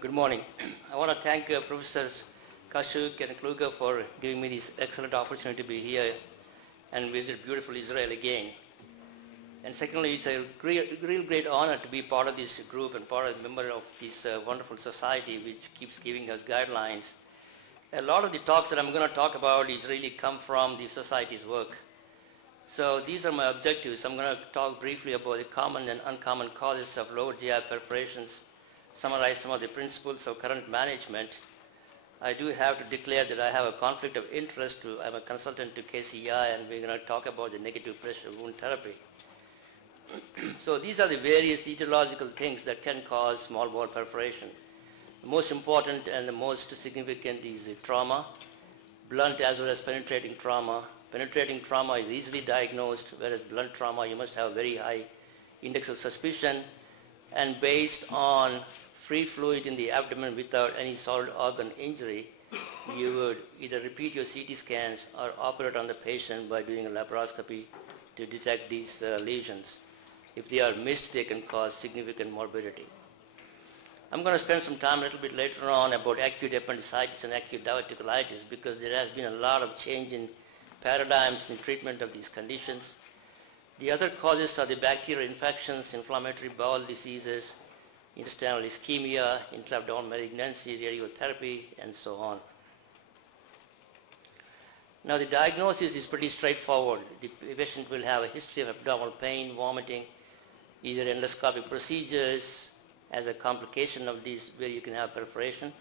Good morning. I want to thank Professors Kashuk and Kluge for giving me this excellent opportunity to be here and visit beautiful Israel again. And secondly, it's a real great honor to be part of this group and part of member of this wonderful society which keeps giving us guidelines. A lot of the talks that I'm going to talk about is really come from the society's work. So these are my objectives. I'm going to talk briefly about the common and uncommon causes of lower GI perforations, summarize some of the principles of current management. I do have to declare that I have a conflict of interest. I'm a consultant to KCI, and we're going to talk about the negative pressure wound therapy. So these are the various etiological things that can cause small bowel perforation. The most important and the most significant is the trauma, blunt as well as penetrating trauma. Penetrating trauma is easily diagnosed, whereas blunt trauma, you must have a very high index of suspicion. And based on free fluid in the abdomen without any solid organ injury, you would either repeat your CT scans or operate on the patient by doing a laparoscopy to detect these lesions. If they are missed, they can cause significant morbidity. I'm going to spend some time a little bit later on about acute appendicitis and acute diverticulitis because there has been a lot of change in paradigms in treatment of these conditions. The other causes are the bacterial infections, inflammatory bowel diseases, intestinal ischemia, intra-abdominal malignancy, radiotherapy, and so on. Now the diagnosis is pretty straightforward. The patient will have a history of abdominal pain, vomiting, either endoscopic procedures as a complication of these where you can have perforation,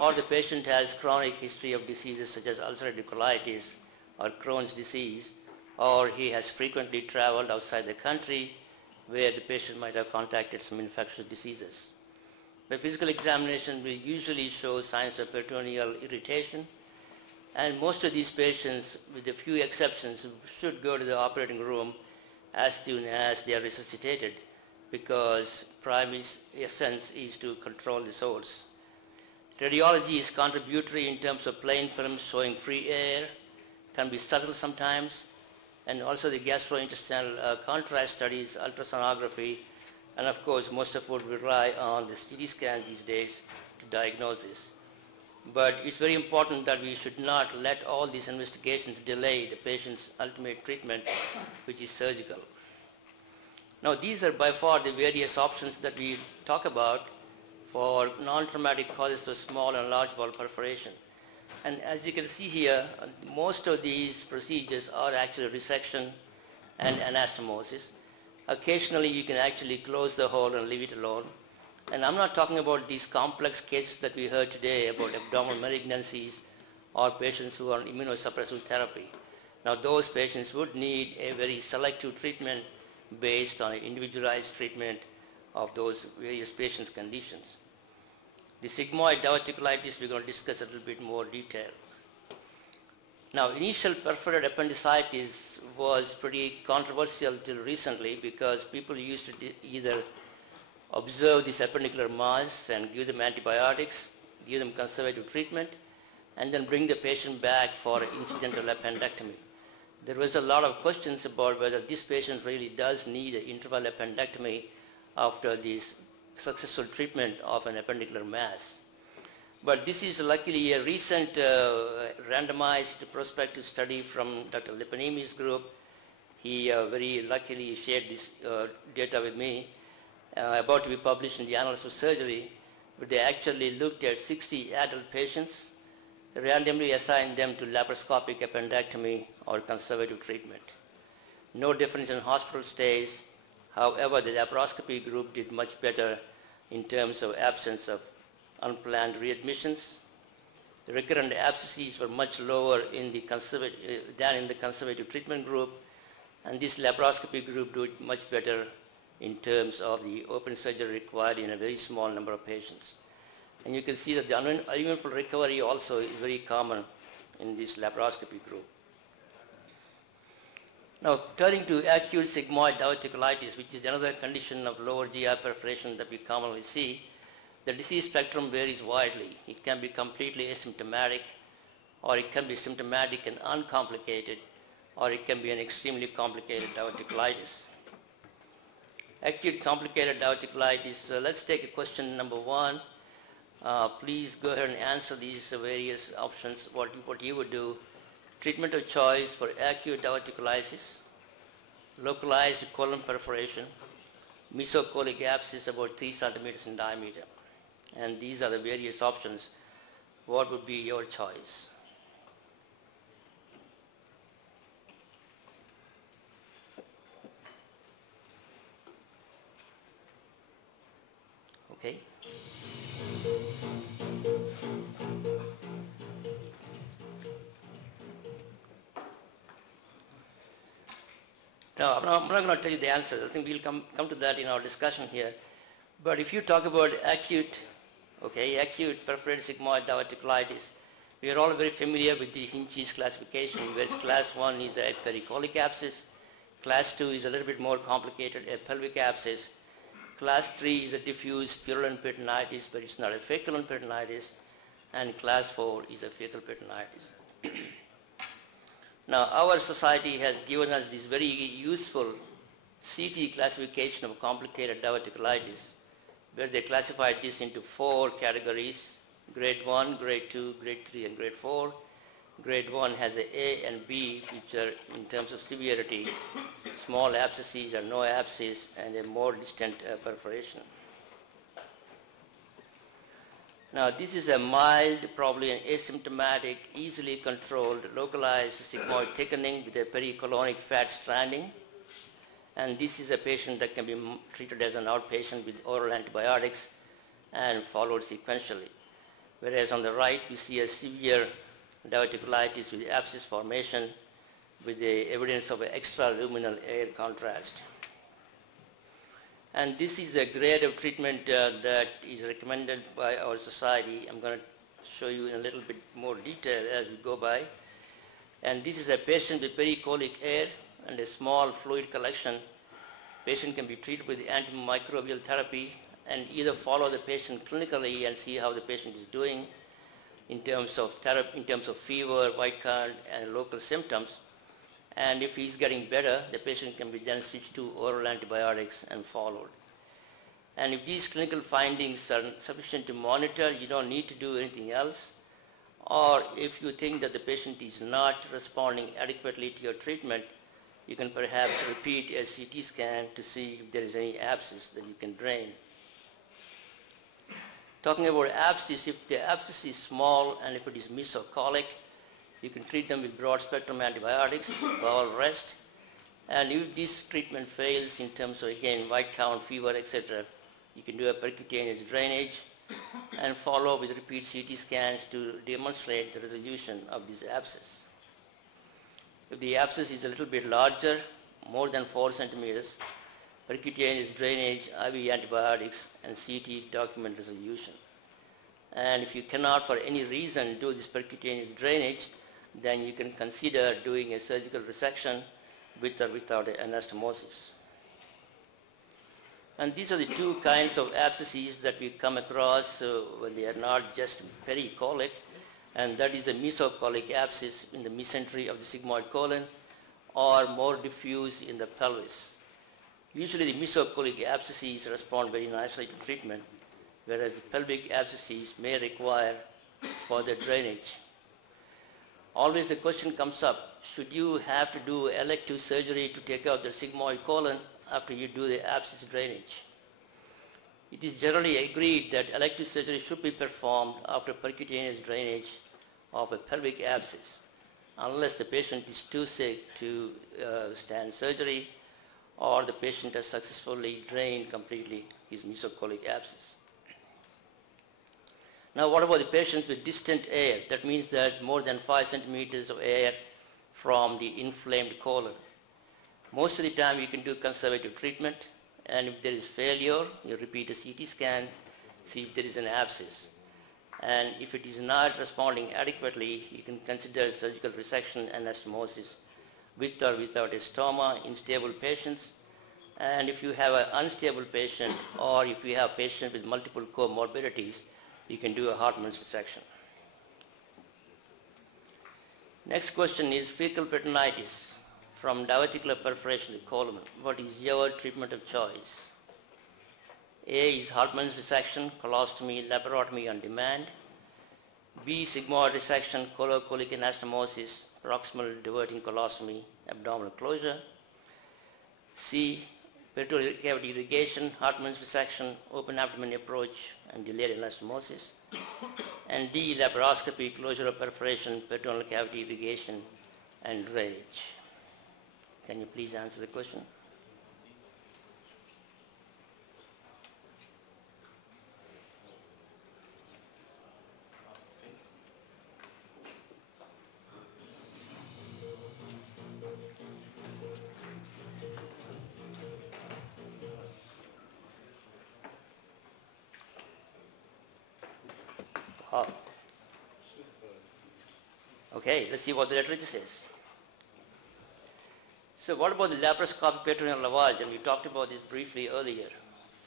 or the patient has chronic history of diseases such as ulcerative colitis or Crohn's disease, or he has frequently traveled outside the country where the patient might have contacted some infectious diseases. The physical examination will usually show signs of peritoneal irritation, and most of these patients, with a few exceptions, should go to the operating room as soon as they are resuscitated because primary essence is to control the source. Radiology is contributory in terms of plain films showing free air, can be subtle sometimes, and also the gastrointestinal contrast studies, ultrasonography, and of course most of us rely on the CT scan these days to diagnose this. But it's very important that we should not let all these investigations delay the patient's ultimate treatment, which is surgical. Now these are by far the various options that we talk about for non-traumatic causes of small and large bowel perforation. And as you can see here, most of these procedures are actually resection and anastomosis. Occasionally you can actually close the hole and leave it alone. And I'm not talking about these complex cases that we heard today about abdominal malignancies or patients who are on immunosuppressive therapy. Now those patients would need a very selective treatment based on an individualized treatment of those various patients' conditions. The sigmoid diverticulitis we're going to discuss a little bit more detail. Now initial perforated appendicitis was pretty controversial till recently because people used to either observe this appendicular mass and give them antibiotics, give them conservative treatment, and then bring the patient back for incidental appendectomy. There was a lot of questions about whether this patient really does need an interval appendectomy after this successful treatment of an appendicular mass. But this is luckily a recent randomized prospective study from Dr. Lipanemi's group. He very luckily shared this data with me, about to be published in the Annals of Surgery, where they actually looked at 60 adult patients, randomly assigned them to laparoscopic appendectomy or conservative treatment. No difference in hospital stays. However, the laparoscopy group did much better in terms of absence of unplanned readmissions. The recurrent abscesses were much lower in the than in the conservative treatment group, and this laparoscopy group did much better in terms of the open surgery required in a very small number of patients. And you can see that the uneventful recovery also is very common in this laparoscopy group. Now, turning to acute sigmoid diverticulitis, which is another condition of lower GI perforation that we commonly see, the disease spectrum varies widely. It can be completely asymptomatic, or it can be symptomatic and uncomplicated, or it can be an extremely complicated diverticulitis. Acute complicated diverticulitis, let's take a question number one. Please go ahead and answer these various options, what you would do. Treatment of choice for acute diverticulitis, localized colon perforation, mesocolic abscess about 3 centimeters in diameter. And these are the various options. What would be your choice? Okay. No, I'm not going to tell you the answers. I think we'll come to that in our discussion here. But if you talk about acute perforated sigmoid diverticulitis, we are all very familiar with the Hinch's classification, whereas class 1 is a pericolic abscess, class 2 is a little bit more complicated, a pelvic abscess, class 3 is a diffuse purulent peritonitis, but it's not a feculent peritonitis, and class 4 is a fecal peritonitis. Now, our society has given us this very useful CT classification of complicated diverticulitis, where they classified this into 4 categories: grade 1, grade 2, grade 3, and grade 4. Grade 1 has A and B, which are, in terms of severity, small abscesses or no abscess, and a more distant perforation. Now, this is a mild, probably an asymptomatic, easily controlled, localized sigmoid thickening with a pericolonic fat stranding. And this is a patient that can be treated as an outpatient with oral antibiotics and followed sequentially. Whereas on the right, we see a severe diverticulitis with abscess formation with the evidence of an extraluminal air contrast. And this is the grade of treatment that is recommended by our society. I'm going to show you in a little bit more detail as we go by. And this is a patient with pericolic air and a small fluid collection. Patient can be treated with antimicrobial therapy and either follow the patient clinically and see how the patient is doing in terms of therapy, in terms of fever, white count, and local symptoms. And if he's getting better, the patient can be then switched to oral antibiotics and followed. And if these clinical findings are sufficient to monitor, you don't need to do anything else. Or if you think that the patient is not responding adequately to your treatment, you can perhaps repeat a CT scan to see if there is any abscess that you can drain. Talking about abscess, if the abscess is small and if it is mesocolic, you can treat them with broad-spectrum antibiotics, bowel rest. And if this treatment fails in terms of, again, white count, fever, etc., you can do a percutaneous drainage and follow with repeat CT scans to demonstrate the resolution of this abscess. If the abscess is a little bit larger, more than 4 centimeters, percutaneous drainage, IV antibiotics, and CT document resolution. And if you cannot for any reason do this percutaneous drainage, then you can consider doing a surgical resection with or without anastomosis. And these are the 2 kinds of abscesses that we come across when they are not just pericolic, and that is a mesocolic abscess in the mesentery of the sigmoid colon or more diffuse in the pelvis. Usually the mesocolic abscesses respond very nicely to treatment, whereas the pelvic abscesses may require further drainage. Always the question comes up, should you have to do elective surgery to take out the sigmoid colon after you do the abscess drainage? It is generally agreed that elective surgery should be performed after percutaneous drainage of a pelvic abscess, unless the patient is too sick to stand surgery or the patient has successfully drained completely his mesocolic abscess. Now, what about the patients with distant air? That means that more than 5 centimeters of air from the inflamed colon. Most of the time you can do conservative treatment, and if there is failure, you repeat a CT scan, see if there is an abscess. And if it is not responding adequately, you can consider surgical resection and anastomosis with or without a stoma in stable patients. And if you have an unstable patient or if you have patients with multiple comorbidities, you can do a Hartmann's resection. Next question is fecal peritonitis from diverticular perforation of the colon. What is your treatment of choice? A is Hartmann's resection, colostomy, laparotomy on demand. B, sigmoid resection, colocolic anastomosis, proximal diverting colostomy, abdominal closure. C, peritoneal cavity irrigation, Hartmann's resection, open abdomen approach, and delayed anastomosis. And D, laparoscopy, closure of perforation, peritoneal cavity irrigation, and drainage. Can you please answer the question? Oh. Okay, let's see what the literature says. So what about the laparoscopic peritoneal lavage? And we talked about this briefly earlier.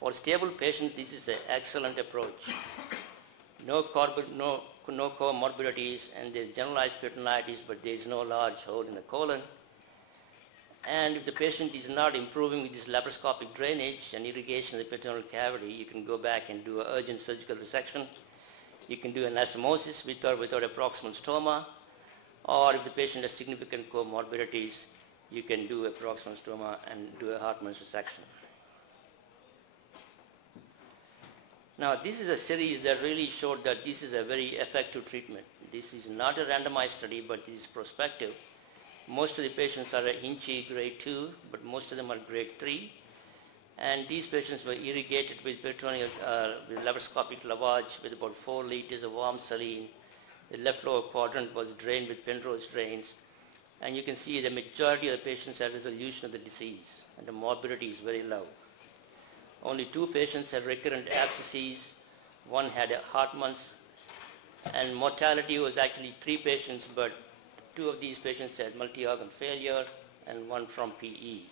For stable patients, this is an excellent approach. No comorbidities, and there's generalized peritonitis, but there's no large hole in the colon. And if the patient is not improving with this laparoscopic drainage and irrigation of the peritoneal cavity, you can go back and do an urgent surgical resection. You can do anastomosis with or without a proximal stoma, or if the patient has significant comorbidities, you can do a proximal stoma and do a Hartmann's resection. Now, this is a series that really showed that this is a very effective treatment. This is not a randomized study, but this is prospective. Most of the patients are Hinchey grade 2, but most of them are grade 3. And these patients were irrigated with peritoneal, with laparoscopic lavage with about 4 liters of warm saline. The left lower quadrant was drained with Penrose drains. And you can see the majority of the patients had resolution of the disease, and the morbidity is very low. Only 2 patients had recurrent abscesses, 1 had a Hartmann's, and mortality was actually 3 patients, but 2 of these patients had multi-organ failure and 1 from PE.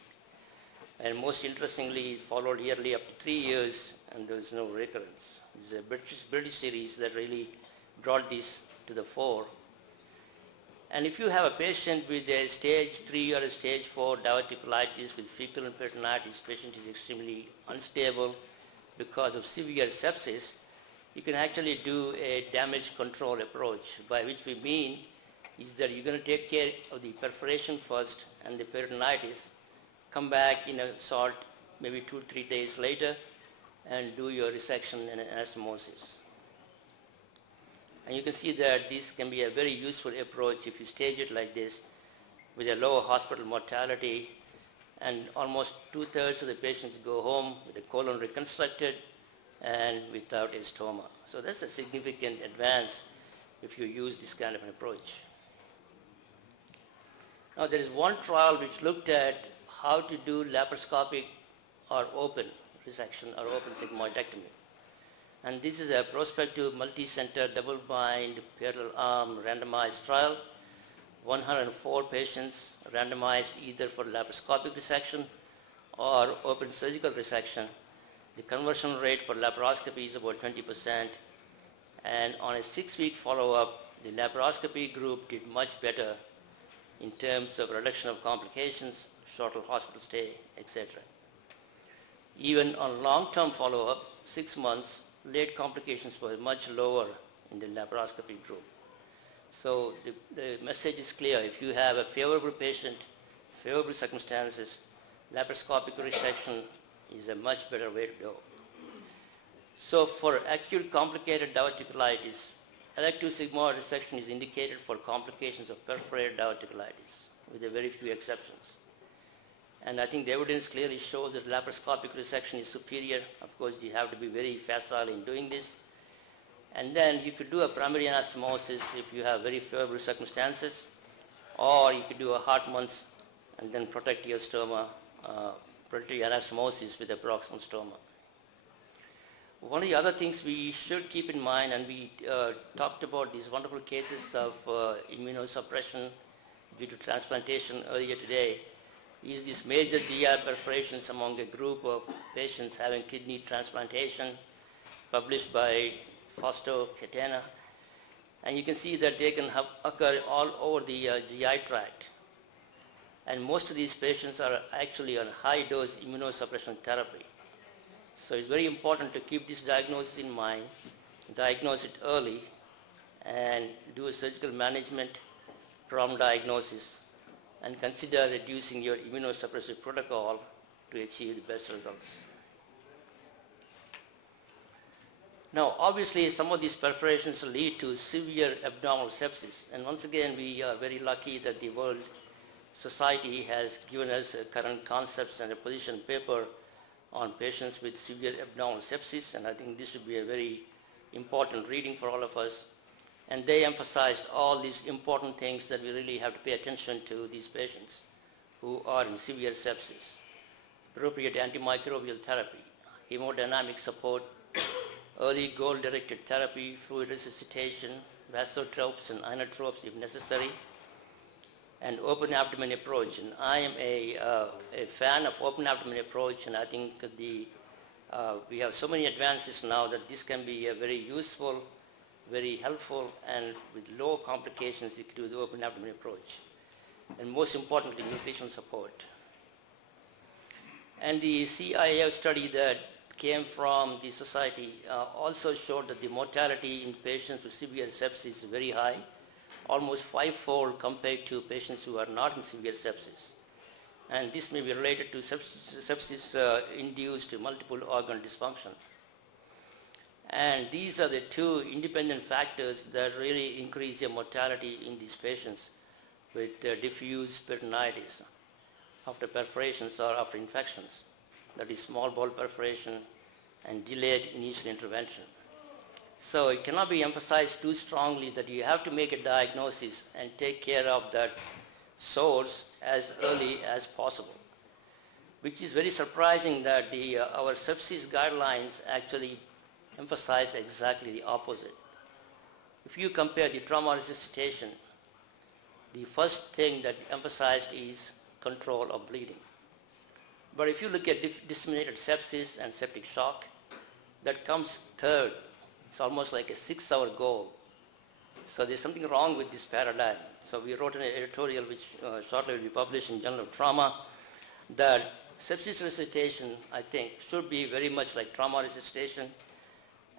And most interestingly, it followed yearly up to 3 years, and there was no recurrence. It's a British series that really brought this to the fore. And if you have a patient with a stage 3 or a stage 4 diverticulitis with fecal and peritonitis, patient is extremely unstable because of severe sepsis, you can actually do a damage control approach, by which we mean is that you're going to take care of the perforation first and the peritonitis, come back in a salt maybe 2-3 days later and do your resection and anastomosis. And you can see that this can be a very useful approach if you stage it like this with a low hospital mortality, and almost 2/3 of the patients go home with the colon reconstructed and without a stoma. So that's a significant advance if you use this kind of an approach. Now there is one trial which looked at how to do laparoscopic or open resection or open sigmoidectomy. And this is a prospective multi-center double-blind parallel arm randomized trial. 104 patients randomized either for laparoscopic resection or open surgical resection. The conversion rate for laparoscopy is about 20%. And on a 6-week follow-up, the laparoscopy group did much better in terms of reduction of complications, shorter hospital stay, etc. Even on long-term follow-up, 6 months, late complications were much lower in the laparoscopy group. So the message is clear. If you have a favorable patient, favorable circumstances, laparoscopic resection is a much better way to go. So for acute complicated diverticulitis, elective sigmoid resection is indicated for complications of perforated diverticulitis, with a very few exceptions. And I think the evidence clearly shows that laparoscopic resection is superior. Of course, you have to be very facile in doing this. And then you could do a primary anastomosis if you have very favorable circumstances, or you could do a Hartmann's and then protect your stoma, protect your anastomosis with a proximal stoma. One of the other things we should keep in mind, and we talked about these wonderful cases of immunosuppression due to transplantation earlier today, is these major GI perforations among a group of patients having kidney transplantation, published by Fausto Catena. And you can see that they can occur all over the GI tract. And most of these patients are actually on high-dose immunosuppression therapy. So it's very important to keep this diagnosis in mind, diagnose it early, and do a surgical management from diagnosis, and consider reducing your immunosuppressive protocol to achieve the best results. Now, obviously, some of these perforations lead to severe abdominal sepsis, and once again, we are very lucky that the World Society has given us current concepts and a position paper on patients with severe abdominal sepsis, and I think this would be a very important reading for all of us. And they emphasized all these important things that we really have to pay attention to these patients who are in severe sepsis. Appropriate antimicrobial therapy, hemodynamic support, early goal-directed therapy, fluid resuscitation, vasotropes and inotropes if necessary, and open abdomen approach. And I am a fan of open abdomen approach, and I think we have so many advances now that this can be a very useful, very helpful, and with low complications you can do the open abdomen approach. And most importantly, nutritional support. And the CIF study that came from the society also showed that the mortality in patients with severe sepsis is very high, almost 5-fold compared to patients who are not in severe sepsis. And this may be related to sepsis induced multiple organ dysfunction. And these are the two independent factors that really increase the mortality in these patients with diffuse peritonitis after perforations or after infections. That is small bowel perforation and delayed initial intervention. So it cannot be emphasized too strongly that you have to make a diagnosis and take care of that source as early as possible, which is very surprising that our sepsis guidelines actually emphasize exactly the opposite. If you compare the trauma resuscitation, the first thing that emphasized is control of bleeding. But if you look at disseminated sepsis and septic shock, that comes third. It's almost like a 6-hour goal. So there's something wrong with this paradigm. So we wrote an editorial which shortly will be published in Journal of Trauma that sepsis resuscitation, I think, should be very much like trauma resuscitation,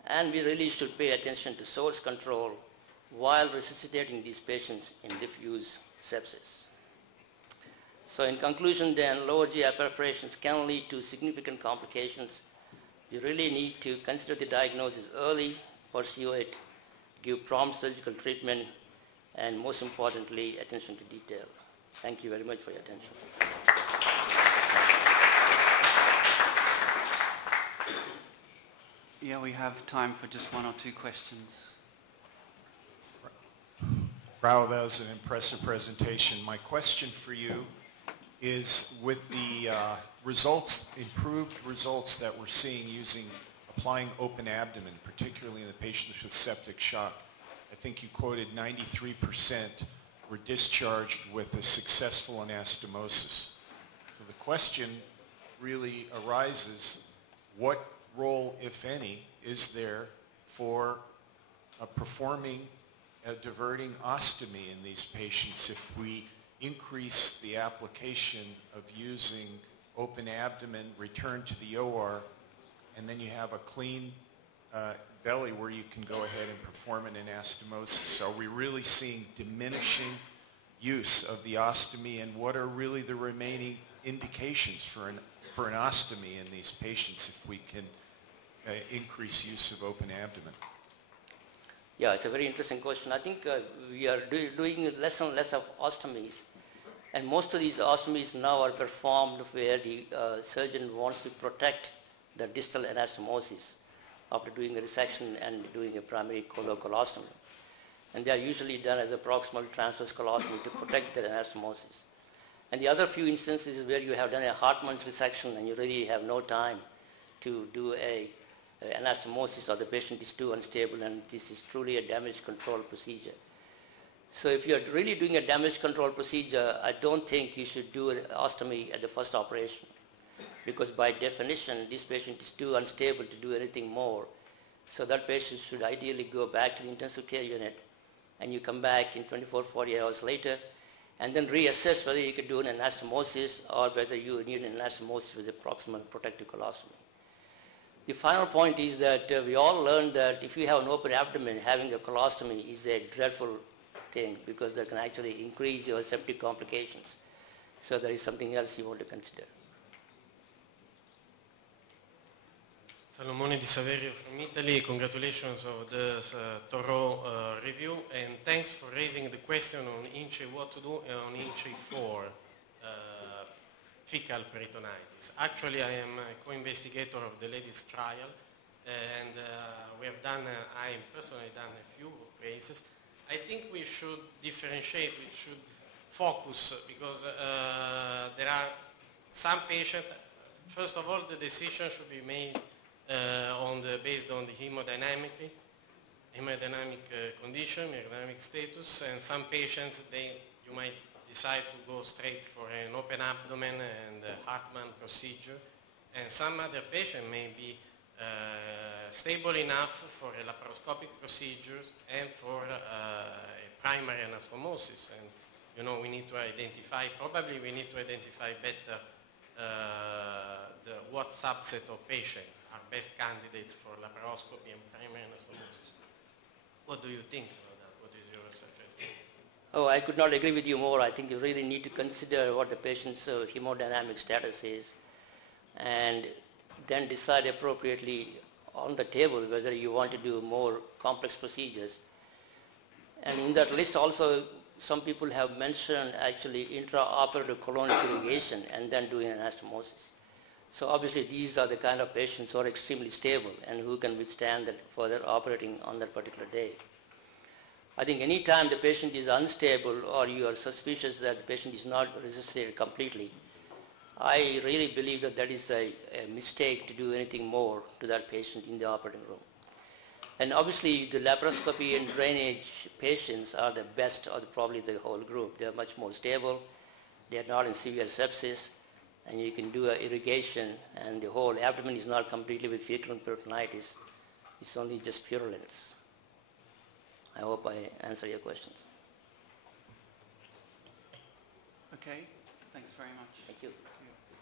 and we really should pay attention to source control while resuscitating these patients in diffuse sepsis. So in conclusion then, lower GI perforations can lead to significant complications. You really need to consider the diagnosis early, pursue it, give prompt surgical treatment, and most importantly, attention to detail. Thank you very much for your attention. Yeah, we have time for just one or two questions. Rao, that was an impressive presentation. My question for you is, with the improved results that we're seeing applying open abdomen, particularly in the patients with septic shock, I think you quoted 93% were discharged with a successful anastomosis. So the question really arises, what role, if any, is there for performing a diverting ostomy in these patients if we increase the application of using open abdomen, return to the OR, and then you have a clean belly where you can go ahead and perform an anastomosis? Are we really seeing diminishing use of the ostomy, and what are really the remaining indications for an ostomy in these patients if we can increase use of open abdomen? Yeah, it's a very interesting question. I think we are doing less and less of ostomies, and most of these ostomies now are performed where the surgeon wants to protect the distal anastomosis after doing a resection and doing a primary colostomy. And they are usually done as a proximal transverse colostomy to protect the anastomosis. And the other few instances where you have done a Hartmann's resection and you really have no time to do a anastomosis, or the patient is too unstable and this is truly a damage control procedure. So if you're really doing a damage control procedure, I don't think you should do an ostomy at the first operation, because by definition this patient is too unstable to do anything more. So that patient should ideally go back to the intensive care unit, and you come back in 24, 48 hours later and then reassess whether you can do an anastomosis or whether you need an anastomosis with a proximal protective colostomy. The final point is that we all learned that if you have an open abdomen, having a colostomy is a dreadful thing because that can actually increase your septic complications. So there is something else you want to consider. Salomone Di Saverio from Italy. Congratulations on this thorough review, and thanks for raising the question on INCE what to do on INCE 4 fecal peritonitis. Actually, I am a co-investigator of the ladies' trial, and we have done, I personally done a few cases. I think we should differentiate, we should focus, because there are some patients, first of all, the decision should be made based on the hemodynamic condition, hemodynamic status, and some patients, you might decide to go straight for an open abdomen and a Hartmann procedure, and some other patient may be stable enough for a laparoscopic procedures and for a primary anastomosis. And you know, we need to identify, probably we need to identify better what subset of patients are best candidates for laparoscopy and primary anastomosis. What do you think about that? What is your suggestion? Oh, I could not agree with you more. I think you really need to consider what the patient's hemodynamic status is and then decide appropriately on the table whether you want to do more complex procedures. And in that list also, some people have mentioned actually intraoperative colonic irrigation and then doing anastomosis. So obviously these are the kind of patients who are extremely stable and who can withstand that further operating on that particular day. I think any time the patient is unstable or you are suspicious that the patient is not resuscitated completely, I really believe that that is a mistake to do anything more to that patient in the operating room. And obviously the laparoscopy and drainage patients are the best of probably the whole group. They are much more stable, they are not in severe sepsis, and you can do irrigation and the whole abdomen is not completely with fecal peritonitis. It's only just purulence. I hope I answer your questions. Okay, thanks very much. Thank you. Thank you.